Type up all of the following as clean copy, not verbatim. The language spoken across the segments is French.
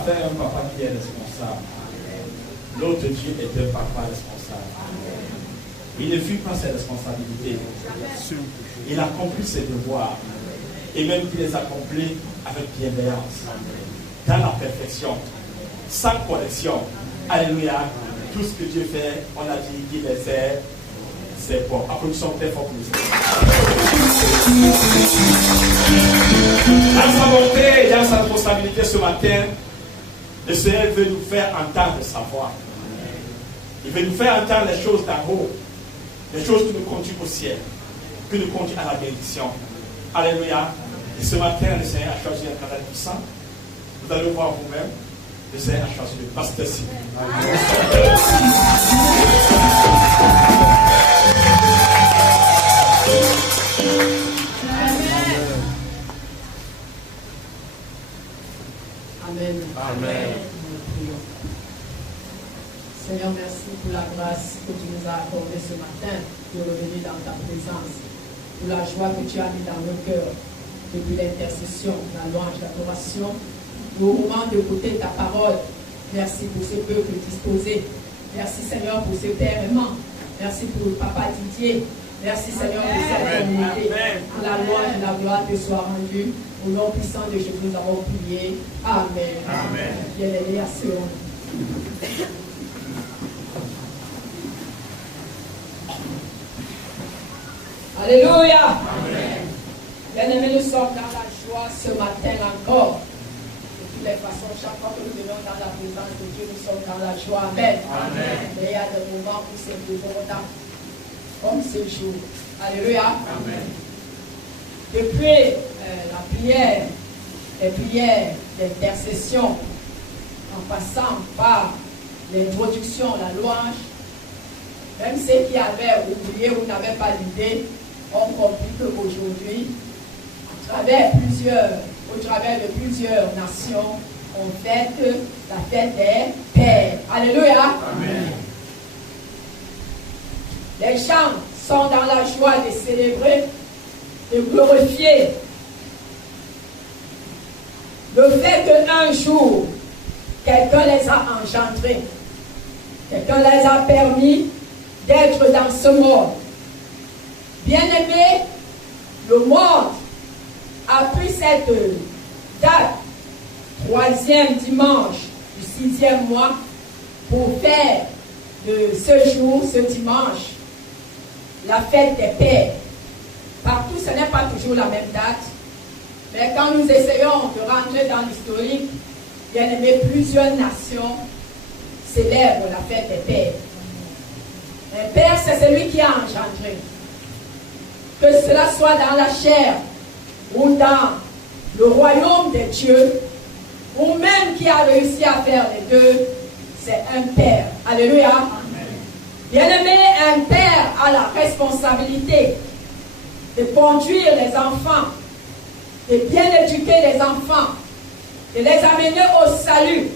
matin un papa qui est responsable. L'autre Dieu est un papa responsable. Il ne fuit pas ses responsabilités. Il accomplit ses devoirs. Et même qu'il les accomplit avec bienveillance. Dans la perfection. Sans correction. Alléluia. Tout ce que Dieu fait, on a dit qu'il les aide. C'est bon. Applaudissons très fort pour nous. Dans sa bonté et dans sa responsabilité ce matin, le Seigneur veut nous faire entendre sa voix. Il veut nous faire entendre les choses d'en haut, les choses qui nous conduisent au ciel, qui nous conduisent à la bénédiction. Alléluia. Et ce matin, le Seigneur a choisi un canal puissant. Vous allez voir vous-même. Le Seigneur a choisi le pasteur Sylvain. Amen. Amen. Seigneur, merci pour la grâce que tu nous as accordée ce matin de revenir dans ta présence, pour la joie que tu as mis dans nos cœurs depuis l'intercession, la louange, l'adoration, au moment d'écouter ta parole. Merci pour ce peuple disposé. Merci Seigneur pour ce père aimant. Merci pour le papa Didier. Merci Seigneur pour cette communauté. Que la louange et la gloire te soient rendues. Au nom puissant de Jésus, nous avons prié. Amen. Amen. Bien-aimés, assurons. Alléluia. Amen. Bien-aimés, nous sommes dans la joie ce matin encore. De toutes les façons, chaque fois que nous venons dans la présence de Dieu, nous sommes dans la joie. Amen. Amen. Mais il y a des moments où c'est débordant, comme ce jour. Alléluia. Amen. Depuis la prière, les prières d'intercession, en passant par l'introduction, la louange, même ceux qui avaient oublié ou n'avaient pas l'idée ont compris qu'aujourd'hui, au travers de plusieurs nations, on fête la fête des pères. Alléluia. Amen. Les gens sont dans la joie de célébrer, de glorifier le fait qu'un jour, quelqu'un les a engendrés, quelqu'un les a permis d'être dans ce monde. Bien-aimé, le monde a pris cette date, 3e dimanche du 6e mois, pour faire de ce jour, ce dimanche, la fête des pères. Partout, ce n'est pas toujours la même date, mais quand nous essayons de rentrer dans l'historique, bien aimé, plusieurs nations célèbrent la fête des pères. Un père, c'est celui qui a engendré. Que cela soit dans la chair ou dans le royaume de Dieu, ou même qui a réussi à faire les deux, c'est un père. Alléluia. Bien-aimé, un père a la responsabilité de conduire les enfants, de bien éduquer les enfants, de les amener au salut,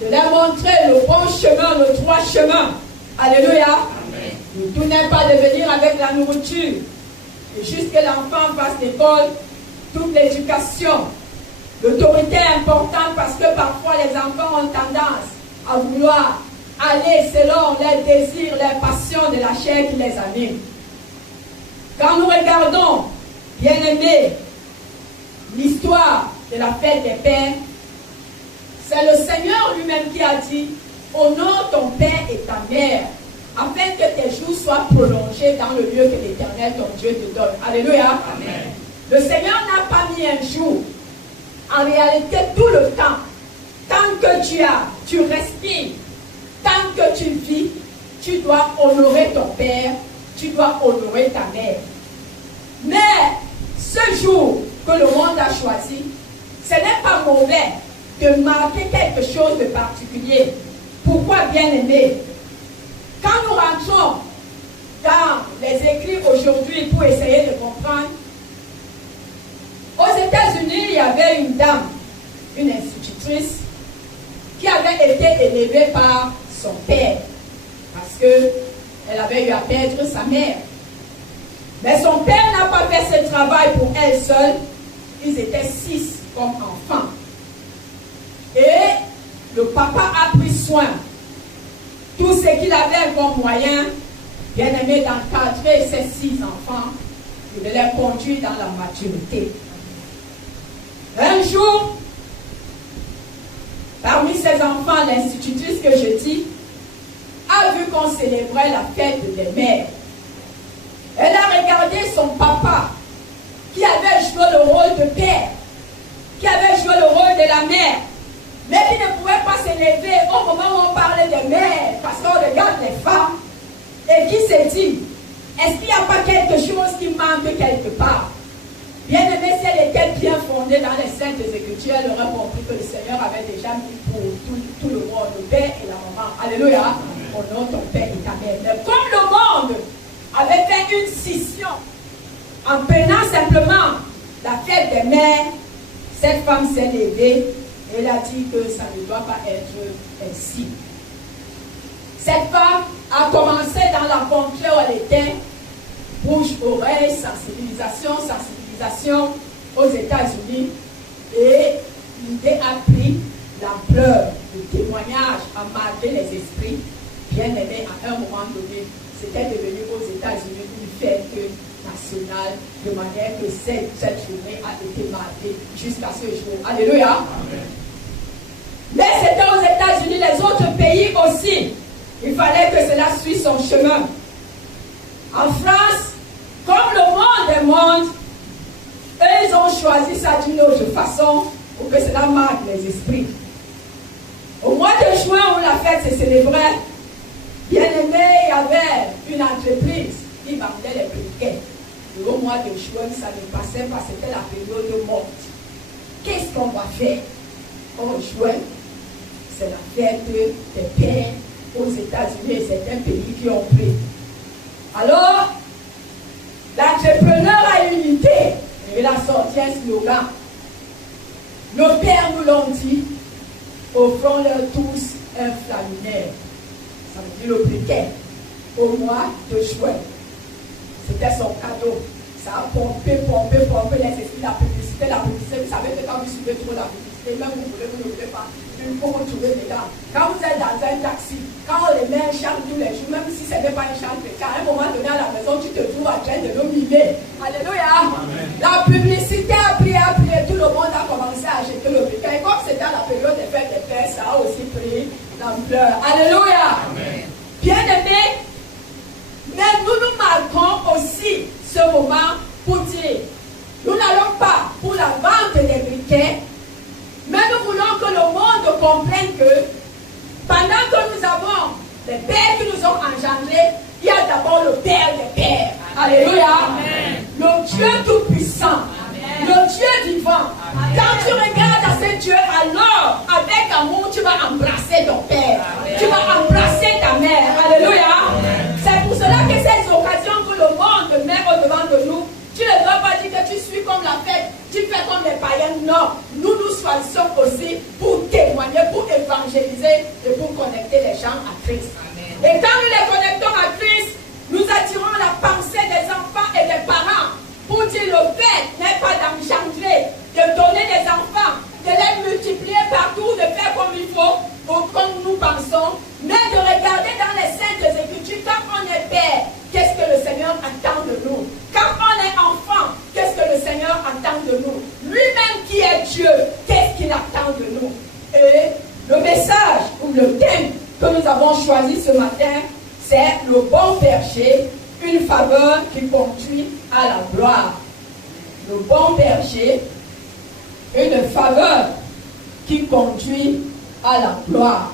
de leur montrer le bon chemin, le droit chemin. Alléluia. Le tout n'est pas de venir avec la nourriture. Et juste que l'enfant fasse l'école, toute l'éducation. L'autorité est importante parce que parfois les enfants ont tendance à vouloir aller selon leurs désirs, leurs passions de la chair qui les anime. Quand nous regardons, bien aimé, l'histoire de la fête des pères, c'est le Seigneur lui-même qui a dit: honore ton père et ta mère, afin que tes jours soient prolongés dans le lieu que l'Éternel, ton Dieu, te donne. Alléluia. Amen. Le Seigneur n'a pas mis un jour. En réalité, tout le temps, tant que tu respires, tant que tu vis, tu dois honorer ton père, tu dois honorer ta mère. Mais ce jour que le monde a choisi, ce n'est pas mauvais de marquer quelque chose de particulier. Pourquoi, bien aimé? Quand nous rentrons dans les écrits aujourd'hui pour essayer de comprendre, aux États-Unis, il y avait une dame, une institutrice, qui avait été élevée par son père, parce qu'elle avait eu à perdre sa mère. Mais son père n'a pas fait ce travail pour elle seule. Ils étaient 6 comme enfants. Et le papa a pris soin. Tout ce qu'il avait comme moyen, bien aimé, d'encadrer ses 6 enfants et de les conduire dans la maturité. Un jour, parmi ses enfants, l'institutrice que je dis, a vu qu'on célébrait la fête des mères. Elle a regardé son papa, qui avait joué le rôle de père, qui avait joué le rôle de la mère, mais qui ne pouvait pas s'élever au moment où on parlait des mères, parce qu'on regarde les femmes, et qui s'est dit, est-ce qu'il n'y a pas quelque chose qui manque quelque part? Bien aimé, si elle était bien fondée dans les Saintes Écritures, elle aurait compris que le Seigneur avait déjà mis pour tout le monde, le père et la maman. Alléluia. Honore ton père et ta mère. Mais comme le monde avait fait une scission, en prenant simplement la fête des mères, cette femme s'est levée et elle a dit que ça ne doit pas être ainsi. Cette femme a commencé dans la contrée où elle était, bouche, oreille, sensibilisation aux États-Unis, et l'idée a pris l'ampleur. Le témoignage a marqué les esprits. Bien aimé, à un moment donné, c'était devenu aux États-Unis une fête nationale, de manière que cette journée a été marquée jusqu'à ce jour. Alléluia. Amen. Mais c'était aux États-Unis, les autres pays aussi. Il fallait que cela suive son chemin. En France, comme le monde est monde, eux, ils ont choisi ça d'une autre façon pour que cela marque les esprits. Au mois de juin, où la fête se célébrait, bien aimé, il y avait une entreprise qui vendait les briquets. Et au mois de juin, ça ne passait pas, c'était la période morte. Qu'est-ce qu'on va faire en juin? C'est la fête des pères aux États-Unis et certains pays qui ont pris. Alors, l'entrepreneur a une idée. Il a sorti un slogan. Nos pères nous l'ont dit, offrons-leur tous un flaminaire. Ça veut dire le briquet. Au mois de juin. C'était son cadeau. Ça a pompé les esprits, la publicité. Vous savez que quand vous suivez trop la publicité, même vous voulez, vous ne voulez pas, il faut vous trouver dedans. Quand vous êtes dans un taxi, quand on les met un chant tous les jours, même si ce n'est pas un chant chrétien, à un moment donné à la maison, tu te trouves en train de nous mimer. Alléluia. Amen. La publicité a pris, tout le monde a commencé à acheter le briquet. Et comme c'était la période des fêtes des pères, ça a aussi pris l'ampleur. Alléluia. Amen. Bien aimé, mais nous marquons aussi ce moment pour dire, nous n'allons pas pour la vente des briquets, mais nous voulons que le monde comprenne que pendant que nous avons les pères qui nous ont engendrés, il y a d'abord le Père des pères. Alléluia. Amen. Le Dieu tout-puissant. Amen. Le Dieu vivant. Amen. Quand tu regardes à ce Dieu, alors, avec amour, tu vas embrasser ton Père. Amen. Tu vas embrasser ta mère. Alléluia. C'est pour cela que ces occasions que le monde met au-devant de nous, tu ne dois pas dire que tu suis comme la fête, tu fais comme les païens. Non, nous choisissons aussi pour témoigner, pour évangéliser et pour connecter les gens à Christ. Amen. Et quand nous les connectons à Christ, nous attirons la pensée des enfants et des parents pour dire le fait n'est pas d'engendrer, de donner des enfants, de les multiplier partout, de faire comme il faut, comme nous pensons, mais de regarder dans les Saintes Écritures, quand on est père, qu'est-ce que le Seigneur attend de nous? Quand on est enfant, qu'est-ce que le Seigneur attend de nous? Lui-même qui est Dieu, qu'est-ce qu'il attend de nous? Et le message ou le thème que nous avons choisi ce matin, c'est le bon berger, une faveur qui conduit à la gloire. Le bon berger, une faveur qui conduit à la gloire.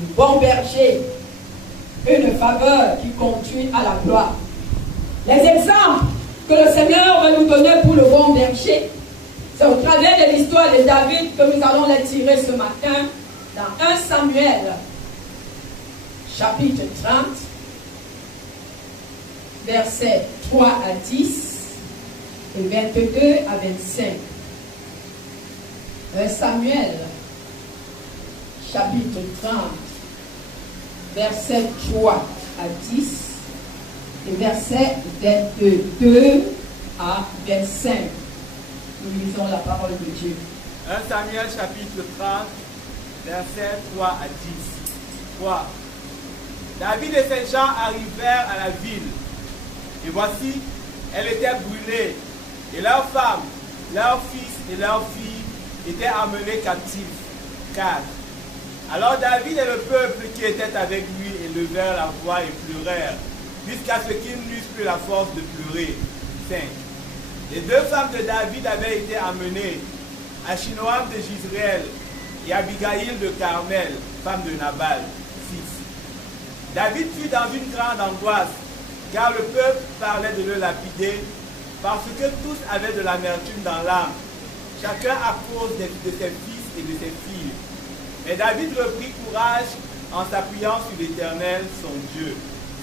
Le bon berger, une faveur qui conduit à la gloire. Les exemples que le Seigneur va nous donner pour le bon berger, c'est au travers de l'histoire de David que nous allons les tirer ce matin dans 1 Samuel, chapitre 30, versets 3 à 10 et 22 à 25. 1 Samuel, chapitre 30, versets 3 à 10 et versets 22 à 25. Nous lisons la parole de Dieu. 1 Samuel chapitre 30, versets 3 à 10. 3. David et ses gens arrivèrent à la ville. Et voici, elle était brûlée. Et leurs femmes, leurs fils et leurs filles étaient amenés captifs. 4. Alors David et le peuple qui était avec lui élevèrent la voix et pleurèrent, jusqu'à ce qu'ils n'eussent plus la force de pleurer. 5. Les deux femmes de David avaient été amenées, Achinoam de Jizréel et Abigail de Carmel, femme de Nabal. 6. David fut dans une grande angoisse, car le peuple parlait de le lapider, parce que tous avaient de l'amertume dans l'âme, chacun à cause de ses fils et de ses filles. Mais David reprit courage en s'appuyant sur l'Éternel, son Dieu.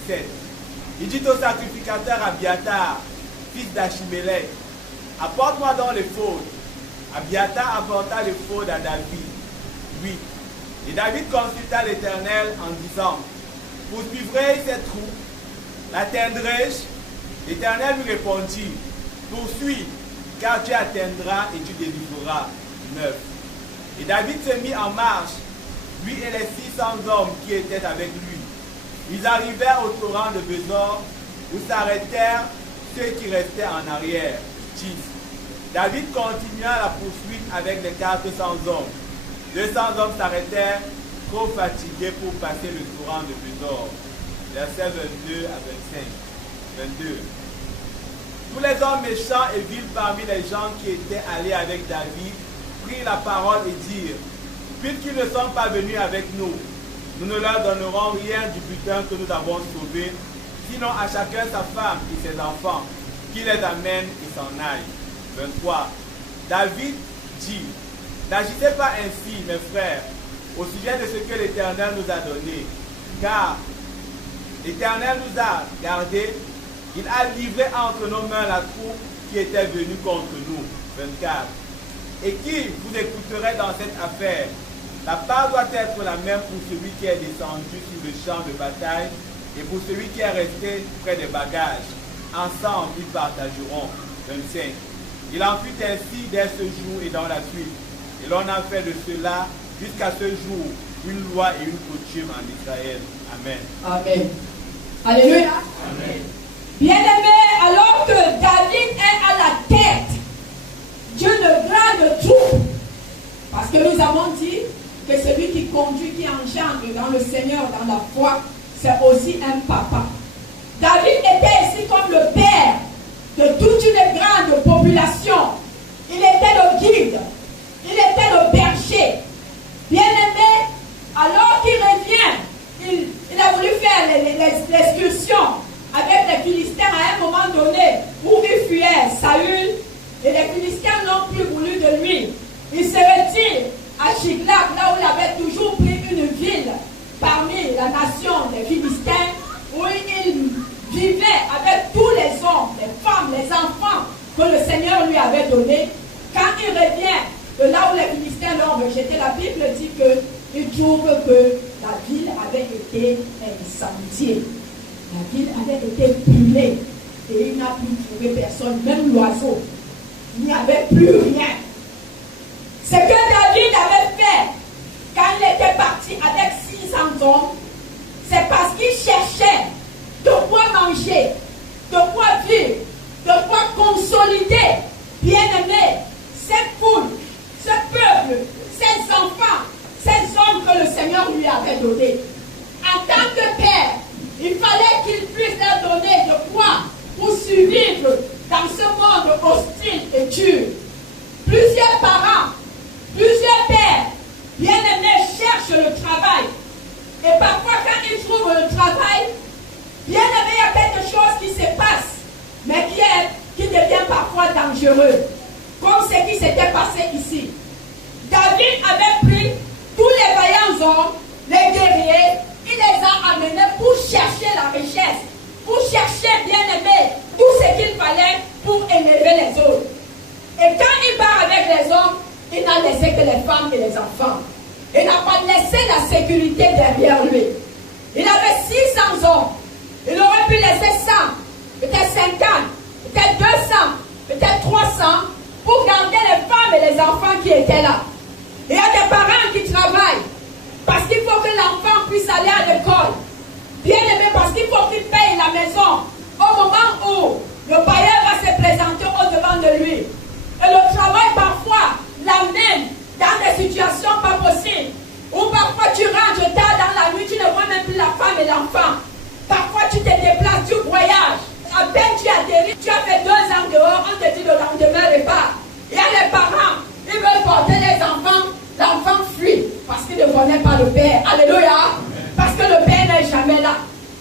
7. Il dit au sacrificateur Abiatar, fils d'Achimélec, apporte-moi donc l'éphod. Abiatar apporta l'éphod à David. 8. Et David consulta l'Éternel en disant, poursuivrai-je cette troupe? L'atteindrai-je? L'Éternel lui répondit, poursuis, car tu atteindras et tu délivreras. 9. Et David se mit en marche, lui et les 600 hommes qui étaient avec lui. Ils arrivèrent au torrent de Besor, où s'arrêtèrent ceux qui restaient en arrière. 10. David continua la poursuite avec les 400 hommes. 200 hommes s'arrêtèrent, trop fatigués pour passer le torrent de Besor. Versets 22 à 25. 22. Tous les hommes méchants et vils parmi les gens qui étaient allés avec David prirent la parole et dirent, puisqu'ils ne sont pas venus avec nous, nous ne leur donnerons rien du butin que nous avons sauvé, sinon à chacun sa femme et ses enfants, qui les amène et s'en aille. 23. David dit, n'agissez pas ainsi, mes frères, au sujet de ce que l'Éternel nous a donné, car l'Éternel nous a gardés, il a livré entre nos mains la troupe qui était venue contre nous. 24. Et qui vous écouterait dans cette affaire? La part doit être la même pour celui qui est descendu sur le champ de bataille et pour celui qui est resté près des bagages. Ensemble, ils partageront. 25. Il en fut ainsi dès ce jour et dans la suite. Et l'on a fait de cela jusqu'à ce jour une loi et une coutume en Israël. Amen. Amen. Alléluia. Amen. Bien-aimés, alors que David est à la tête d'une grande troupe, parce que nous avons dit que celui qui conduit, qui engendre dans le Seigneur, dans la foi, c'est aussi un papa. David était ici comme le père de toute une grande population. Il était le guide, il était le berger. Bien-aimé, alors qu'il revient, il a voulu faire l'excursion avec les Philistins à un moment donné où il fuyait Saül et les Philistins n'ont plus voulu de lui. Il se retire à Chiglag, là où il avait toujours pris une ville parmi la nation des Philistins, où il vivait avec tous les hommes, les femmes, les enfants que le Seigneur lui avait donnés. Quand il revient de là où les Philistins l'ont rejeté, la Bible dit qu'il trouve que la ville avait été incendiée. La ville avait été brûlée et il n'a plus trouvé personne, même l'oiseau. Il n'y avait plus rien. Ce que David avait fait quand il était parti avec 600 hommes, c'est parce qu'il cherchait de quoi manger, de quoi vivre, de quoi consolider, bien-aimé, cette foule, ce peuple, ces enfants, ces hommes que le Seigneur lui avait donnés. En tant que père, il fallait qu'il puisse leur donner de quoi pour survivre dans ce monde hostile et dur. Plusieurs parents, plusieurs pères, bien-aimés, cherchent le travail. Et parfois, quand ils trouvent le travail, bien-aimé, il y a quelque chose qui se passe, mais qui devient parfois dangereux. Comme ce qui s'était passé ici. David avait pris tous les vaillants hommes, les guerriers, il les a amenés pour chercher la richesse, pour chercher, bien-aimé, tout ce qu'il fallait pour élever les autres. Et quand il part avec les hommes, il n'a laissé que les femmes et les enfants. Il n'a pas laissé la sécurité derrière lui. Il avait 600 hommes. Il aurait pu laisser 100, peut-être 50, peut-être 200, peut-être 300, pour garder les femmes et les les enfants qui étaient là. Il y a des parents qui travaillent parce qu'il faut que l'enfant puisse aller à l'école. Bien aimé, parce qu'il faut qu'il paye la maison au moment où le bailleur va se présenter au-devant de lui. Et le travail parfois l'amène dans des situations pas possibles. Ou parfois tu rentres tard dans la nuit, tu ne vois même plus la femme et l'enfant. Parfois tu te déplaces, tu voyages. À peine tu atterris, tu as fait 2 ans dehors, on te dit le lendemain repart. Il y a les parents, ils veulent porter les enfants, l'enfant fuit parce qu'il ne connaît pas le père. Alléluia. Parce que le père n'est jamais là.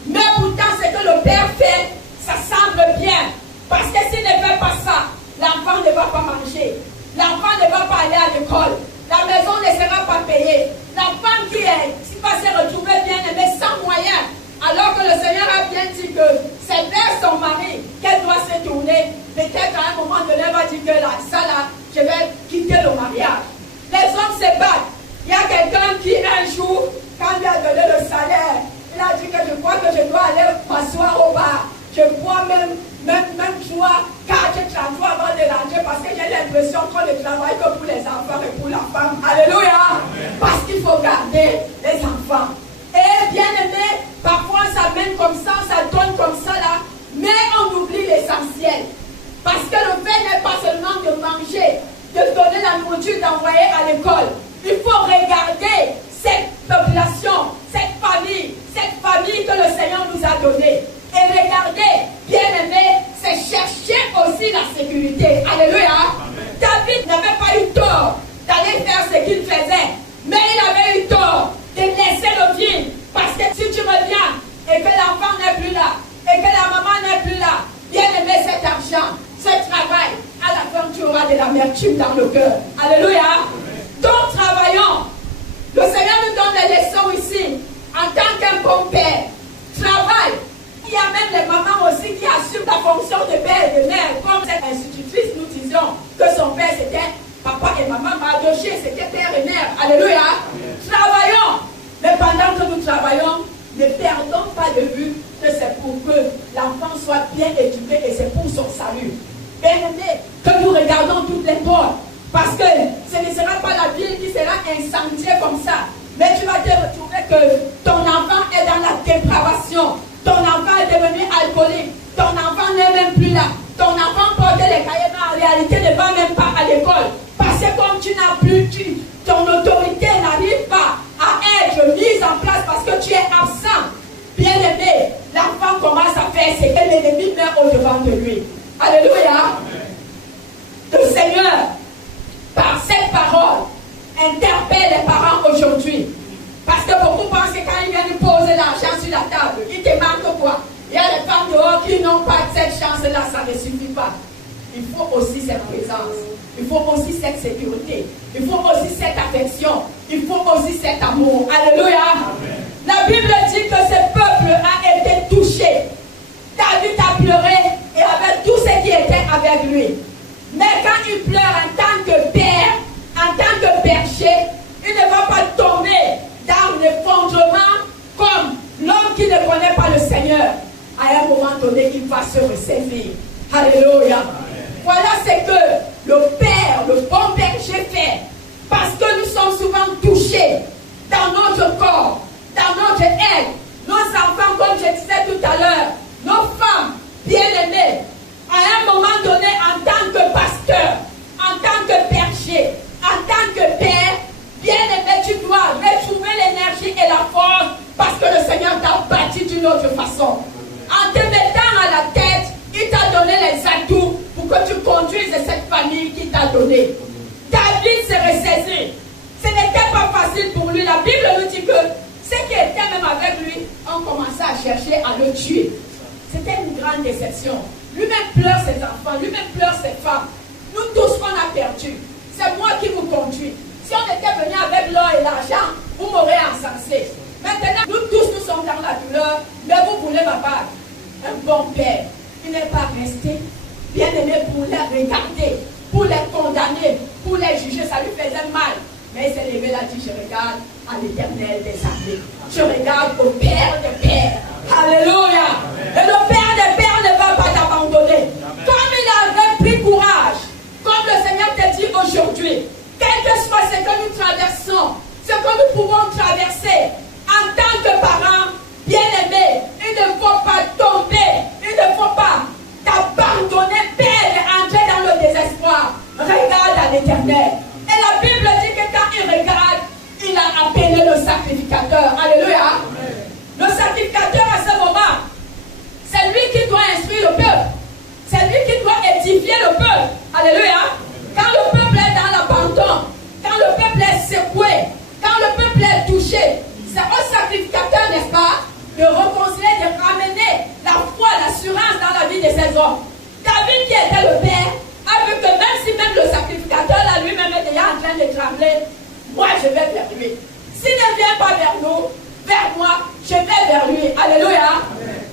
Mais pourtant ce que le père fait, ça semble bien. Parce que s'il ne fait pas ça, l'enfant ne va pas manger. L'enfant ne va pas aller à l'école. La maison ne sera pas payée. La femme qui va se retrouver bien aimée sans moyens. Alors que le Seigneur a bien dit que c'est vers son mari qu'elle doit se tourner. Peut-être à un moment donné, elle va dire que ça là, je vais quitter le mariage. Les hommes se battent. Il y a quelqu'un qui un jour, quand il a donné le salaire, il a dit que je crois que je dois aller m'asseoir au bar. Je bois même 3, 4, 33 avant de rentrer parce que j'ai l'impression qu'on ne travaille que pour les enfants et pour la femme. Alléluia. Parce qu'il faut garder les enfants. Et bien aimé, parfois ça mène comme ça donne comme ça là, mais on oublie l'essentiel. Parce que le fait n'est pas seulement de manger, de donner la nourriture, d'envoyer à l'école. Il faut regarder cette population, cette famille que le Seigneur nous a donnée. Et regardez, bien aimé, c'est chercher aussi la sécurité. Alléluia. Amen. David n'avait pas eu tort d'aller faire ce qu'il faisait, mais il avait eu tort de laisser le vide. Parce que si tu reviens et que l'enfant n'est plus là, et que la maman n'est plus là, bien aimé, cet argent, ce travail, à la fin tu auras de l'amertume dans le cœur. Alléluia. Amen. Donc travaillons. Le Seigneur nous donne des leçons ici. En tant qu'un bon père, travaille. Il y a même les mamans aussi qui assument la fonction de père et de mère. Comme cette institutrice, nous disions que son père c'était papa et maman, Mardoché c'était père et mère. Alléluia. Amen. Travaillons. Mais pendant que nous travaillons, ne perdons pas de vue que c'est pour que l'enfant soit bien éduqué et c'est pour son salut. Bien aimé, que nous regardons toutes les portes. Parce que ce ne sera pas la ville qui sera incendiée comme ça. Mais tu vas te retrouver que ton enfant est dans la dépravation. Ton enfant est devenu alcoolique. Ton enfant n'est même plus là. Ton enfant porte les cahiers, mais en réalité ne va même pas à l'école. Parce que comme tu n'as plus, ton autorité n'arrive pas à être mise en place parce que tu es absent. Bien aimé, l'enfant commence à faire ce que l'ennemi met au-devant de lui. Alléluia. Amen. Le Seigneur, par cette parole, interpelle les parents aujourd'hui. Parce que beaucoup pensent que quand ils viennent poser l'argent sur la table, ils te manquent quoi? Il y a des femmes dehors qui n'ont pas cette chance-là, ça ne suffit pas. Il faut aussi cette présence. Il faut aussi cette sécurité. Il faut aussi cette affection. Il faut aussi cet amour. Alléluia. Amen. La Bible dit que ce peuple a été touché. David a pleuré et avec tout ce qui était avec lui. Mais quand il pleure en tant que père, en tant que berger, il ne va pas tomber dans l'effondrement comme l'homme qui ne connaît pas le Seigneur. À un moment donné, il va se ressaisir. Alléluia. Amen. Voilà ce que le Père, le bon berger fait. Parce que nous sommes souvent touchés dans notre corps, dans notre être. Nos enfants, comme je disais tout à l'heure, nos femmes bien-aimées, à un moment donné, en tant que pasteur, en tant que berger, en tant que père, bien-aimé, tu dois retrouver l'énergie et la force parce que le Seigneur t'a bâti d'une autre façon. En te mettant à la tête, il t'a donné les atouts pour que tu conduises cette famille qu'il t'a donné. David s'est ressaisi. Ce n'était pas facile pour lui. La Bible nous dit que ceux qui étaient même avec lui ont commencé à chercher à le tuer. C'était une grande déception. Lui-même pleure ses enfants, lui-même pleure ses femmes. Nous tous, on a perdu. C'est moi qui vous conduis. Si on était venu avec l'or et l'argent, vous m'aurez encensé. Maintenant, nous tous, nous sommes dans la douleur, mais vous voulez ma part. Un bon père, il n'est pas resté bien aimé pour les regarder, pour les condamner, pour les juger. Ça lui faisait mal. Mais il s'est levé là, dit, je regarde à l'Éternel des armées. Je regarde au Père des pères. Alléluia. Et le Père des pères ne va pas t'abandonner. Comme il avait pris courage, comme le Seigneur te dit aujourd'hui, édifier le peuple. Alléluia. Quand le peuple est dans l'abandon, quand le peuple est secoué, quand le peuple est touché, c'est au sacrificateur, n'est-ce pas, de réconcilier, de ramener la foi, l'assurance dans la vie de ces hommes. David, qui était le père, a vu que même si même le sacrificateur là lui-même est déjà en train de trembler, moi je vais vers lui. S'il ne vient pas vers nous, vers moi, je vais vers lui. Alléluia.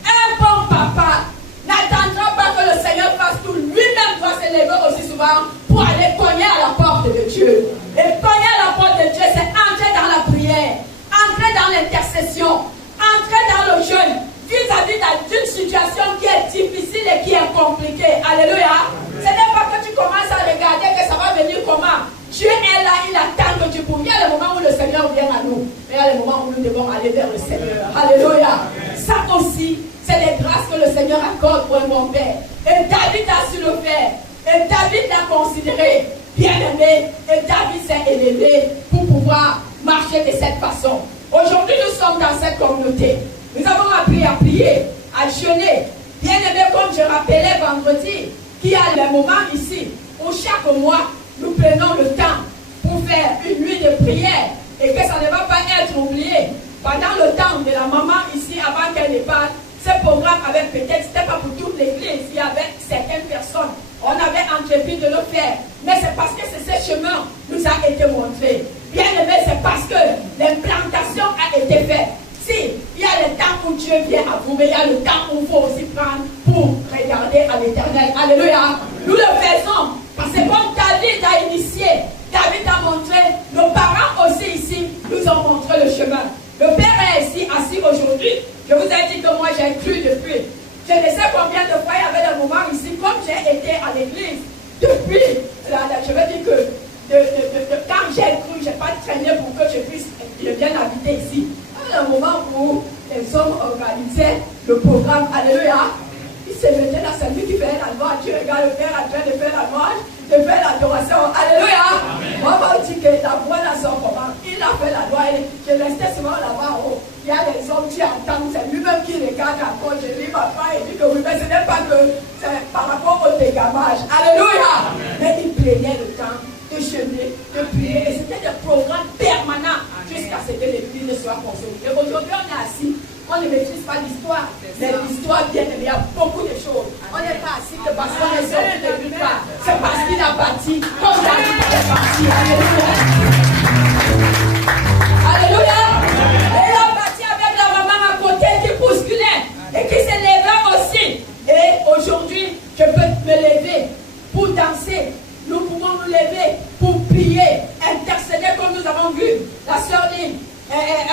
Un bon papa n'attendra pas que le Seigneur fasse tout. Lui-même doit se lever aussi souvent pour aller cogner à la porte de Dieu. Et cogner à la porte de Dieu, c'est entrer dans la prière, entrer dans l'intercession, entrer dans le jeûne, vis-à-vis d'une situation qui est difficile et qui est compliquée. Alléluia. Ce n'est pas que tu commences à regarder que ça va venir comment. Dieu est là, il attend que tu pourries. Il y a les moments où le Seigneur vient à nous, mais il y a les moments où nous devons aller vers le Seigneur. Alléluia. Ça aussi, c'est les grâces que le Seigneur accorde pour un bon père. Et David a su le faire. Et David l'a considéré bien-aimé. Et David s'est élevé pour pouvoir marcher de cette façon. Aujourd'hui, nous sommes dans cette communauté. Nous avons appris à prier, à jeûner. Bien-aimé, comme je rappelais vendredi, qu'il y a des moments ici où chaque mois, nous prenons le temps pour faire une nuit de prière et que ça ne va pas être oublié. Pendant le temps de la maman ici, avant qu'elle ne parte, ce programme avait peut-être, c'était pas pour toute l'église, il y avait certaines personnes. On avait entrepris de le faire. Mais c'est parce que ce chemin nous a été montré. Bien aimé, c'est parce que l'implantation a été faite. Si, il y a le temps où Dieu vient à vous, mais il y a le temps où il faut aussi prendre pour regarder à l'éternel. Alléluia. Nous le faisons. Parce que comme David a initié, David a montré, nos parents aussi ici nous ont montré le chemin. Le père est ici, assis aujourd'hui. Je vous ai dit que moi j'ai cru depuis. Je ne sais combien de fois il y avait des moments ici, comme j'ai été à l'église, depuis, je veux dire que quand j'ai cru, je n'ai pas traîné pour que je vienne habiter ici. Il y a un moment où les hommes organisaient le programme, alléluia. Il se mettait là, c'est lui qui fait la louange. Tu regardes le père en train de faire la louange, de faire l'adoration. Alléluia. Moi, on dit que la voix là sort comment. Il a fait la louange. Je restais souvent là-bas en haut. Il y a des hommes qui entendent, c'est lui-même qui regarde encore. Je dis, papa, il dit que oui, mais ce n'est pas que c'est par rapport au dégamage. Alléluia. Mais il prenait le temps de jeûner, de prier. Et c'était des programmes permanents jusqu'à ce que l'église soit consolidée. Et aujourd'hui, on est assis. On ne maîtrise pas l'histoire, mais l'histoire vient de il y a beaucoup de choses. On n'est pas assis que parce qu'on est sorti de nulle part. C'est parce qu'il a bâti comme David est bâti. Alléluia. Alléluia. Et il a bâti avec la maman à côté qui bousculait et qui se levait aussi. Et aujourd'hui, je peux me lever pour danser. Nous pouvons nous lever pour prier, intercéder comme nous avons vu la sœur Lynn.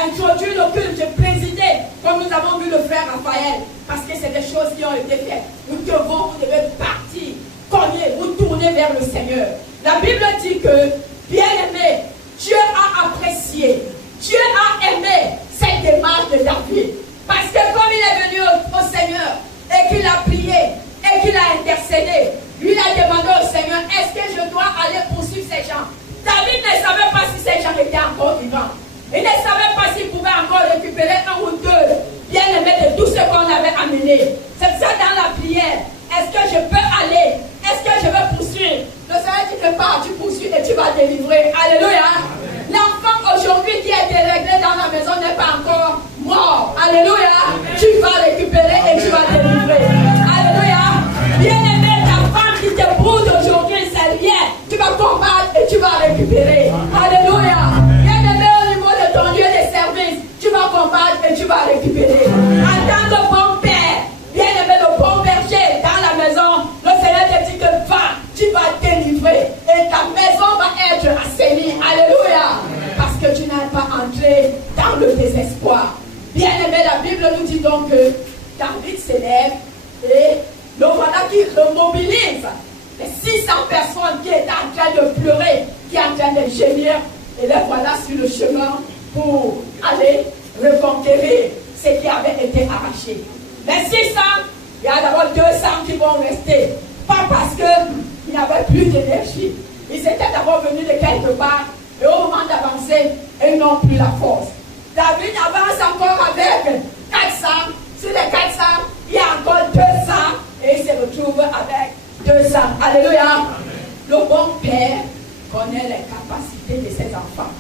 Introduire le culte, présider, comme nous avons vu le frère Raphaël, parce que c'est des choses qui ont été faites. Vous devez partir, cogner, vous tourner vers le Seigneur. La Bible dit que, bien aimé, Dieu a apprécié, Dieu a aimé cette démarche de David. Parce que comme il est venu au Seigneur, et qu'il a prié, et qu'il a intercédé, lui il a demandé au Seigneur, est-ce que je dois aller poursuivre ces gens? David ne savait pas si ces gens étaient encore vivants. Il ne savait pas s'il pouvait encore récupérer un ou deux bien-aimés de tout ce qu'on avait amené. C'est ça dans la prière. Est-ce que je peux aller? Est-ce que je veux poursuivre? Le Seigneur dit que pars, tu poursuis et tu vas délivrer. Alléluia. L'enfant aujourd'hui qui est déréglé dans la maison n'est pas encore mort. Alléluia. Tu vas récupérer et tu vas délivrer. Alléluia. Bien-aimé, ta femme qui te boude aujourd'hui, c'est rien. Tu vas combattre et tu vas récupérer. Alléluia. Ton lieu de service, tu vas combattre et tu vas récupérer. En tant que bon père, bien aimé, le bon berger dans la maison, le Seigneur te dit que va, tu vas délivrer et ta maison va être assainie. Alléluia. Parce que tu n'es pas entré dans le désespoir. Bien aimé, la Bible nous dit donc que David s'élève et le voilà qui remobilise les 600 personnes qui étaient en train de pleurer, qui étaient en train de gémir. Et les voilà sur le chemin pour aller reconquérir ce qui avait été arraché. Mais 600, il y a d'abord 200 qui vont rester. Pas parce qu'il n'y avait plus d'énergie. Ils étaient d'abord venus de quelque part et au moment d'avancer, ils n'ont plus la force. David avance encore avec 400. Sur les 400, il y a encore 200 et il se retrouve avec 2 ans. Alléluia. Le bon père connaît les capacités de ses enfants.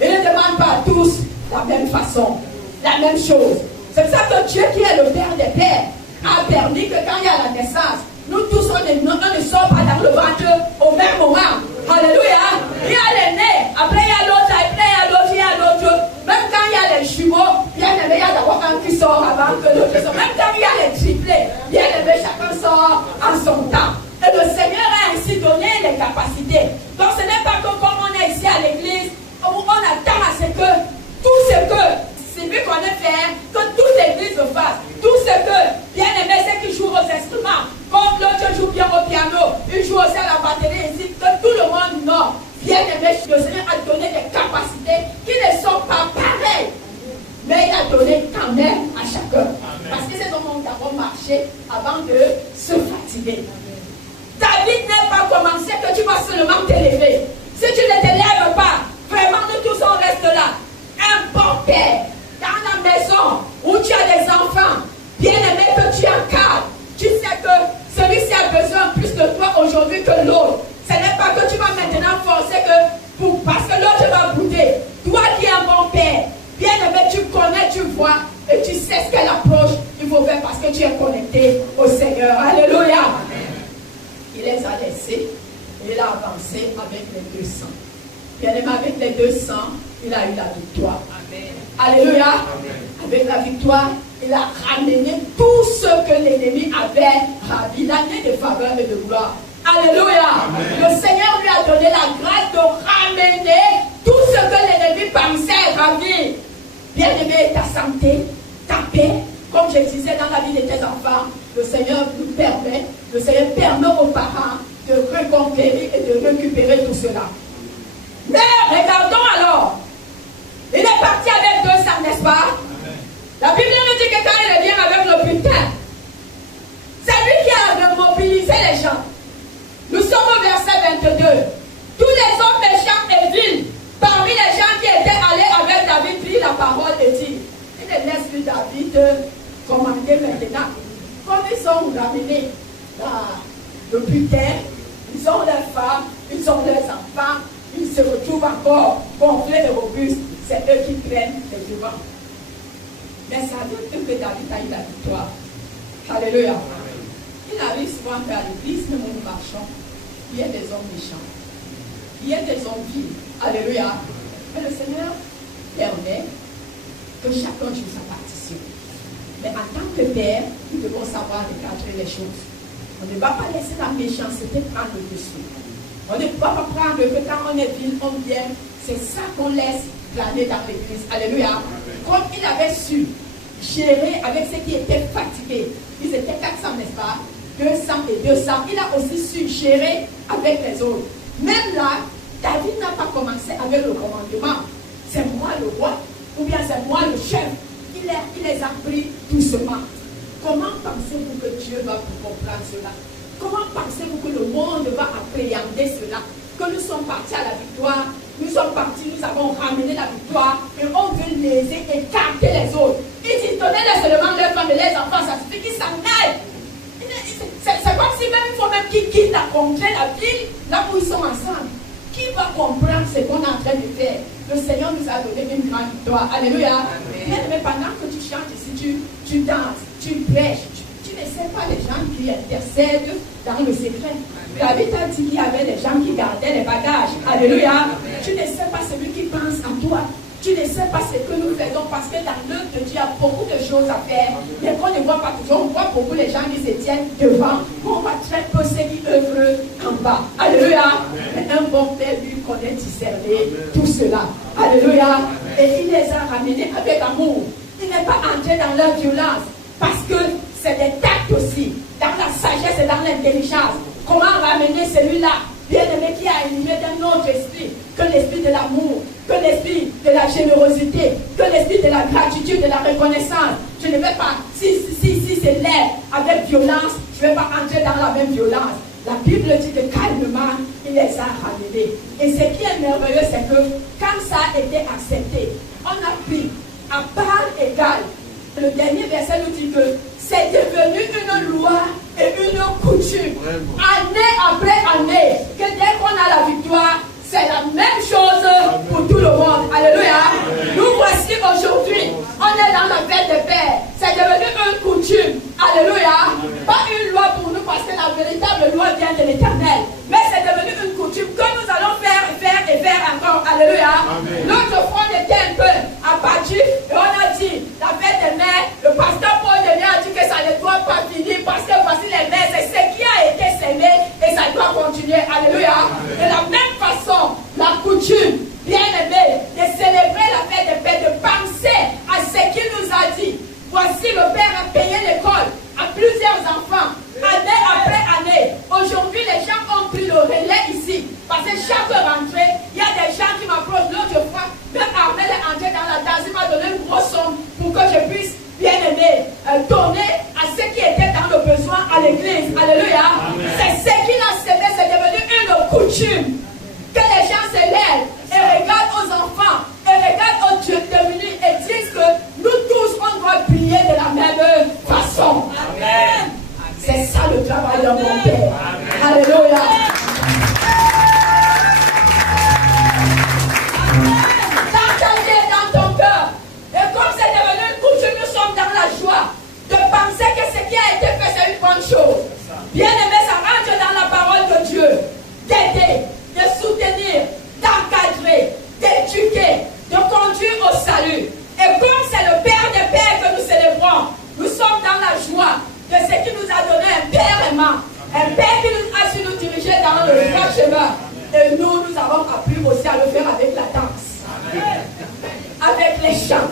Il ne demande pas à tous la même façon, la même chose. C'est pour ça que Dieu, qui est le Père des pères, a permis que quand il y a la naissance, nous tous, on ne sort pas dans le ventre au même moment. Alléluia. Il y a l'aîné, après il y a l'autre, après il y a l'autre, il y a l'autre. Même quand il y a les jumeaux, bien aimé, il y a d'abord un qui sort avant que l'autre sorte. Même quand il y a les triplés, bien aimé, chacun sort en son temps. Et le Seigneur a ainsi donné les capacités. Donc ce n'est pas que comme on est ici à l'église, on attend à ce que tout ce que celui qu'on est fait, que toute l'église le fasse. Tout ce que, bien aimé, c'est qui joue aux instruments. Comme l'autre joue bien au piano, il joue aussi à la batterie ici, que tout le monde non. Bien aimé, le Seigneur a donné des capacités qui ne sont pas pareilles. Mais il a donné quand même à chacun. Amen. Parce que ces hommes ont d'abord marché avant de se fatiguer. Ta vie n'est pas commencée que tu vas seulement t'élever. Si tu ne t'élèves pas, vraiment nous tous on reste là. Un bon père dans la maison où tu as des enfants, bien aimé que tu encadres. Tu sais que celui-ci a besoin plus de toi aujourd'hui que l'autre. Ce n'est pas que tu vas maintenant forcer parce que l'autre va bouder. Toi qui es un bon père, bien aimé, tu connais, tu vois et tu sais ce qu'elle approche. Il faut faire parce que tu es connecté au Seigneur. Alléluia. Il les a laissés et il a avancé avec les 200. Bien aimé, avec les 200, il a eu la victoire. Amen. Alléluia. Amen. Avec la victoire, il a ramené tout ce que l'ennemi avait ravi, l'année de faveur et de gloire. Alléluia. Amen. Le Seigneur lui a donné la grâce de ramener tout ce que l'ennemi pensait ravir. Bien aimé, ta santé, ta paix, comme je disais dans la vie de tes enfants, le Seigneur permet aux parents de reconquérir et de récupérer tout cela. Mais regardons alors, il est parti avec 200, n'est-ce pas? Amen. La Bible nous dit que quand il revient avec le butin, c'est lui qui a remobilisé les gens. Nous sommes au verset 22. Tous les hommes méchants et vils, parmi les gens qui étaient allés avec David, prirent la parole et dit, il ne laisse plus David commander maintenant. Comme ils sont ramenés le butin, ils ont leurs femmes, ils ont leurs enfants, ils se retrouvent encore complets et robustes. C'est eux qui prennent les devants. Mais ça veut dire que David a eu la victoire. Alléluia. Il arrive souvent à l'église, nous nous marchons. Il y a des hommes méchants. Il y a des hommes vils. Alléluia. Mais le Seigneur permet que chacun joue sa partition. Mais en tant que père, nous devons savoir recadrer les choses. On ne va pas laisser la méchanceté prendre le dessus. On ne va pas prendre que quand on est vil, on vient. C'est ça qu'on laisse planer dans l'église. Alléluia. Comme il avait su gérer avec ceux qui étaient fatigués. Ils étaient 400, n'est-ce pas? 200 et 200. Il a aussi su gérer avec les autres. Même là, David n'a pas commencé avec le commandement. C'est moi le roi, ou bien c'est moi le chef. Il les a pris doucement. Comment pensez-vous que Dieu va vous comprendre cela? Comment pensez-vous que le monde va appréhender cela? Que nous sommes partis à la victoire, nous sommes partis, nous avons ramené la victoire, et on veut les écarter les autres. Il dit, donnez-les seulement leurs femmes et les enfants, ça suffit qu'ils s'en aillent. C'est comme si même il faut même qu'ils quittent la contrée, la ville, là où ils sont ensemble. Qui va comprendre ce qu'on est en train de faire? Le Seigneur nous a donné une grande victoire. Alléluia. Mais pendant que tu chantes ici, tu danses, tu prêches, tu ne sais pas les gens qui intercèdent dans le secret. David a dit qu'il y avait des gens qui gardaient les bagages. Alléluia. Tu ne sais pas celui qui pense à toi. Tu ne sais pas ce que nous faisons parce que dans l'œuvre de Dieu, il y a beaucoup de choses à faire. Mais qu'on ne voit pas toujours, on voit beaucoup les gens qui se tiennent devant. On voit très peu ceux qui œuvrent en bas. Alléluia. Mais un bon père, lui, connaît discerner tout cela. Alléluia. Et il les a ramenés avec amour. Il n'est pas entré dans leur violence parce que c'est des tacts aussi. Dans la sagesse et dans l'intelligence. Comment ramener celui-là, bien-aimé, qui a animé d'un autre esprit que l'esprit de l'amour, que l'esprit de la générosité, que l'esprit de la gratitude, de la reconnaissance. Je ne vais pas, si c'est l'air avec violence, je ne vais pas entrer dans la même violence. La Bible dit que calmement, il les a ramenés. Et ce qui est merveilleux, c'est que quand ça a été accepté, on a pris à part égale Le dernier verset nous dit que c'est devenu une loi et une coutume. Année après année, que dès qu'on a la victoire, c'est la même chose pour tout le monde. Alléluia. Nous voici aujourd'hui. On est dans la fête des pères. C'est devenu une coutume. Alléluia. Pas une loi pour nous parce que la véritable loi vient de l'Éternel. Mais c'est devenu une coutume que nous allons faire encore. Alléluia. L'autre fois, on était un peu abattu et on a dit la fête des mères. Le pasteur Paul de a dit que ça ne doit pas finir parce que voici les mères. C'est ce qui a été semé et ça doit continuer. Alléluia. De la même façon, la coutume, bien aimé, de célébrer la fête des pères, de penser à ce qu'il nous a dit. Voici le Père a payé l'école à plusieurs enfants, année après année. Aujourd'hui, les gens ont pris le relais ici. Parce que chaque rentrée, il y a des gens qui m'approchent. L'autre fois, même Armel est entré dans la danse, il m'a donné une grosse somme pour que je puisse, bien aimé, donner à ceux qui étaient dans le besoin à l'église. Alléluia. C'est ce qu'il a semé, c'est devenu une coutume. Que les gens se lèvent et regardent aux enfants et regardent aux dieux devenus et disent que nous tous on doit prier de la même façon. Amen. C'est ça le travail de mon Père. Alléluia. Dans ta vie et dans ton cœur. Et comme c'est devenu une coutume, nous sommes dans la joie de penser que ce qui a été fait c'est une bonne chose. Bien aimé, ça rentre dans la parole de Dieu. D'aider, de soutenir, d'encadrer, d'éduquer, de conduire au salut. Et comme c'est le Père des Pères que nous célébrons, nous sommes dans la joie de ce qui nous a donné un Père aimant, un Père qui nous a su nous diriger dans le droit chemin. Et nous avons appris aussi à le faire avec la danse, avec les chants.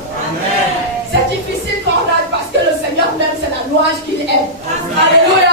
C'est difficile qu'on rate parce que le Seigneur même, c'est la louange qu'il aime. Alléluia.